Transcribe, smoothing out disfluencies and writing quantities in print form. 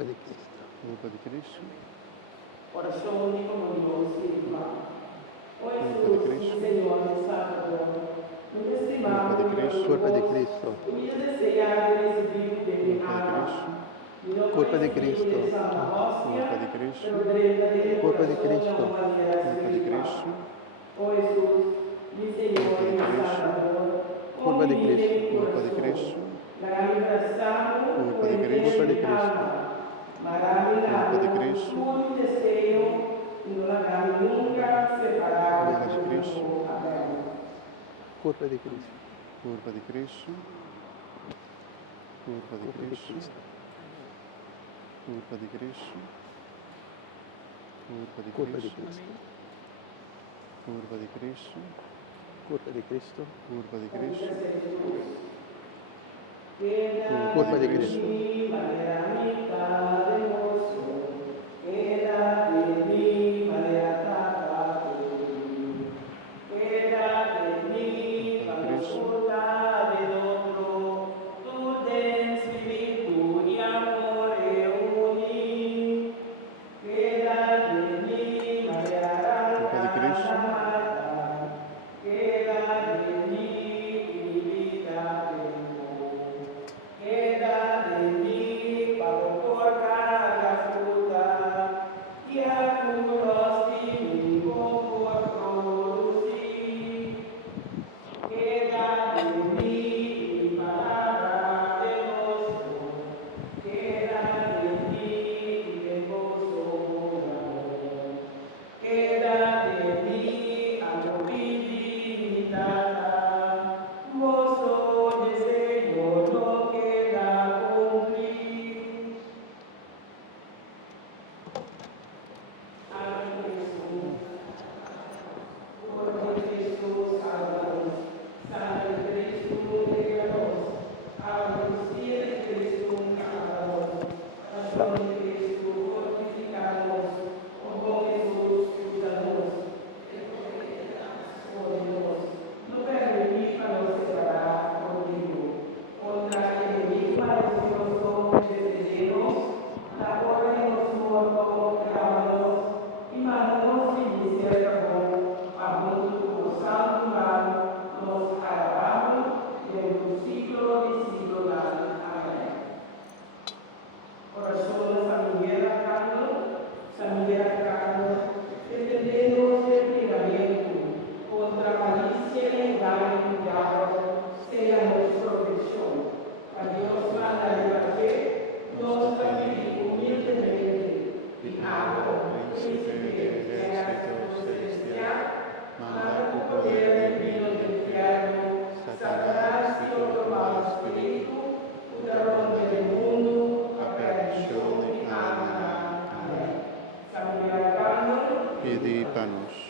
Culpa de Cristo. Culpa de Cristo. Oração única, comunhão espiritual. Ó Culpa de Jesus, Cristo. mi Senhor e Salvador, no Culpa de testimonio Cristo. Culpa de Cristo. humilde deseado de recibir de mi Culpa de alma. Cristo. Y no Culpa de conhecido Cristo. de Santa Hostia, Culpa de Cristo. pero drena del Culpa de corazón Cristo. una manera Culpa de espiritual. Cristo. Ó Jesus, mi Senhor Culpa de e Cristo. Salvador, Culpa de humilde Cristo. mi Culpa de corazón. Cristo. La libração Culpa de por Cristo. Culpa de mi Cristo. alma. Maravilhado, Culpa de Cristo. tudo desejo, e não haverá nunca separado Culpa de de Cristo. mim. Amém. Culpa de Cristo. Culpa de Cristo. Culpa de Culpa de Cristo. Cristo. Culpa de Cristo. Culpa de Culpa de Cristo. Cristo. Culpa de Cristo. Culpa de Cristo. Culpa de Cristo. Queda Culpa de de Cristo. mí, manera mitad de emoción. Queda de mí, manera tata de mí. Queda de mí, para disfrutar de otro. Tu de espíritu y amor reúní. Queda de mí, manera Culpa de Cristo. amada. Queda de mí, mi vida tengo. Queda de mí para cortar la fruta que acumulaste mi por producir. Queda de mí mi palabra de gozo. Queda de mí mi gozo de amor. Queda de mí a divinidad. Mozo deseo no queda cumplir. Amén Jesús. Por Jesús, salvanos. Sangre de Cristo, líbranos. Agua Lucía de Cristo, salvanos. Pasión de Cristo, fortificados. Oh bom Jesús, cuídanos. Oh Dios, no permitir para nos separar contigo. Contra el enemigo malicioso que desdeñemos, la orden nos muerto, clámanos, y mandanos sin misericordia, abundo como santo mal, nos alabamos del siglo y siglo. Amén. Oración familiar Carlos, defendendo el plegamiento contra malicia y engaño y diablo, sea nuestra protección. A Dios manda la fe, nos pedir humildemente y hago príncipe del ejército celestial, manda con poder divino del infierno, Satanás y otro mal espíritu, pudieron del mundo, a perdición y alma. Amén. Familiar Carlos, Pedi panos.